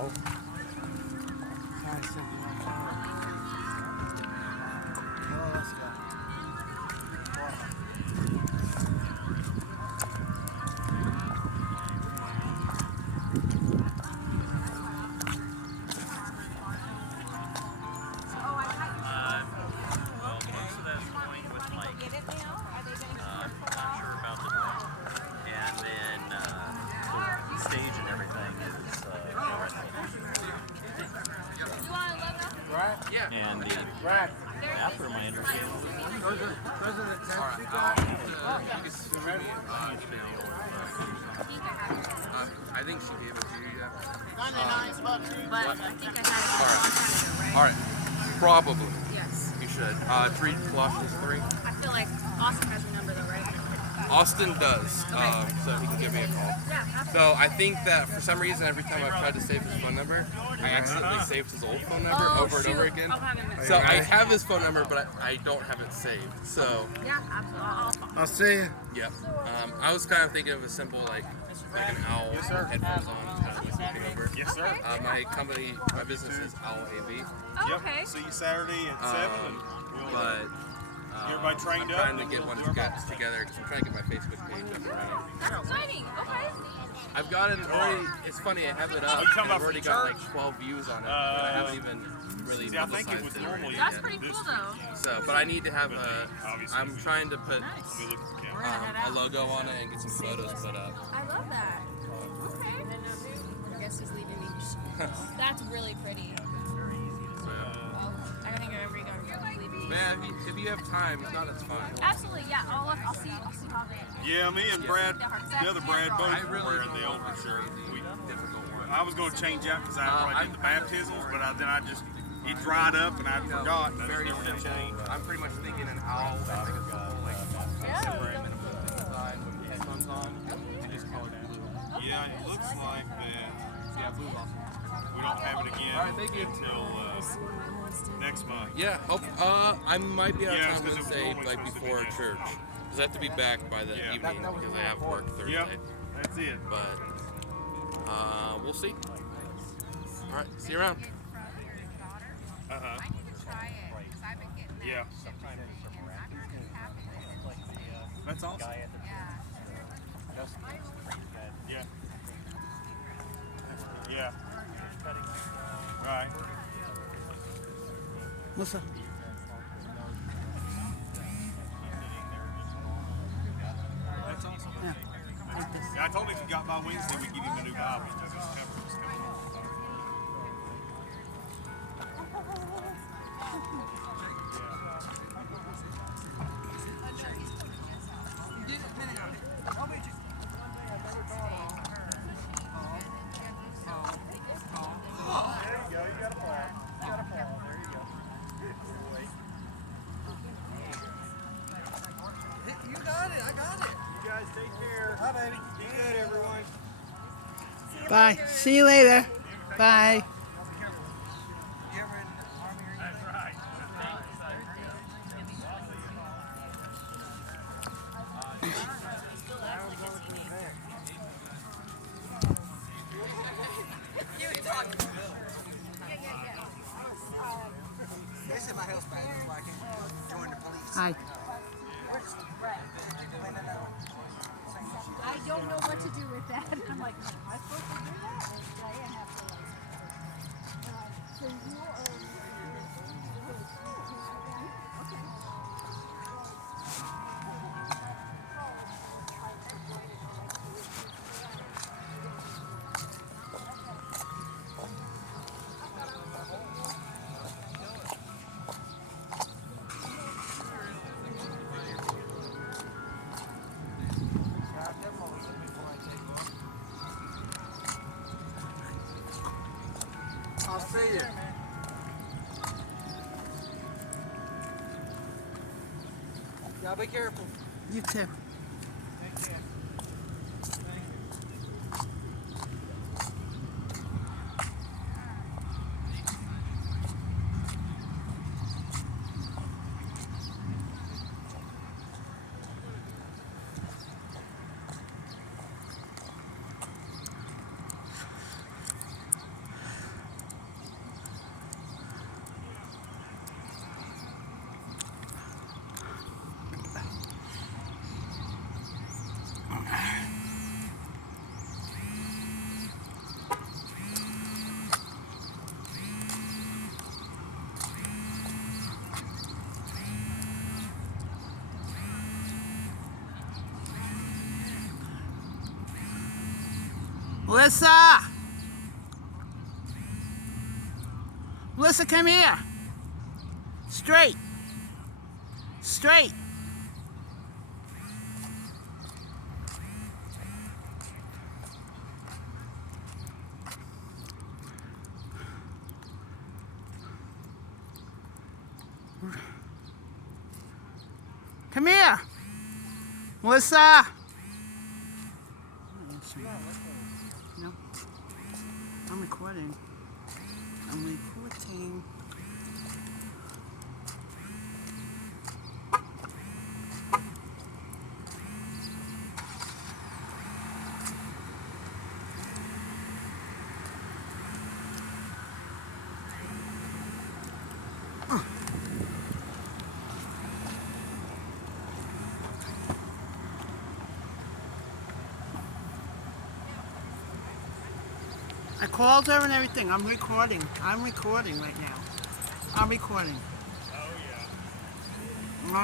Oh. And the bathroom, I understand. I think she gave it to you, yeah. But I think I had it. Alright, probably. Yes. You should. 3 Colossians 3. I feel like Austin has your number though, right? Austin does, so he can give me a call. Yeah, absolutely. So I think that for some reason, every time I've tried to save his phone number, I accidentally saved his old phone number over and over again. So I have his phone number, but I don't have it saved. So Yeah, absolutely. I'll see you. yep. I was kind of thinking of a simple like an owl headphones on kind of like looking over. Yes, sir. My business is Owl AV. Oh, okay. See you Saturday at 7. And we'll, But everybody trained I'm up. trying to get one together because I'm trying to get my Facebook page up and running. That's exciting. Okay. I've got it already. It's funny, I have it up. you talking and about I've already for got church? like 12 views on it. But I haven't even really See, I think it publicized was it or normally- anything That's yet. pretty cool though. So, but I need to have a. Obviously, I'm trying to put let me look at the camera. a logo on it and get some photos put up. I love that. Okay. I guess he's leaving me. That's really pretty. Well, I think I remember you going leaving me. Man, if you have time, if not, it's fine. Absolutely, yeah. I'll see how they. Yeah, me and Brad, the other Brad, both I were really wearing don't the want old shirt. crazy, difficult one. I was going to change out because I did the baptisms, but then I just, it dried up and I forgot. And I Very just never simple. changed. I'm pretty much thinking an owl, like a simple, like contemporary minimalist design with headphones on, and just colored blue. Yeah, it looks like that. Yeah, blue's awesome. We don't have it again All right, thank you. until next month. Yeah, I might be out of Yeah, time 'cause it was Wednesday, normally like supposed to be before next church, because I have to be back by the Yeah. evening because I have work Thursday. Yep, that's it. But we'll see. All right, see you around. Uh-huh. Yeah. That's awesome. Yeah. Yeah. Right. What's up? That's awesome. Yeah. Yeah, I told him if he got by Wednesday, we'd give him a new Bible. You got it. I got it. You guys take care. Hi, baby. Be good, everyone. Bye. See you later. Bye. That's right. This is my health bag, that's why I can't join the police. Hi. I don't know what to do with that. I'm like, am I supposed to do that? Or should I have to like, so you are. Okay. I'll see you. Y'all be careful. You too. Melissa! Melissa, come here. Straight. Straight. Come here. Melissa. No. I'm recording. I'm recording. I called her and everything. I'm recording. I'm recording right now. I'm recording.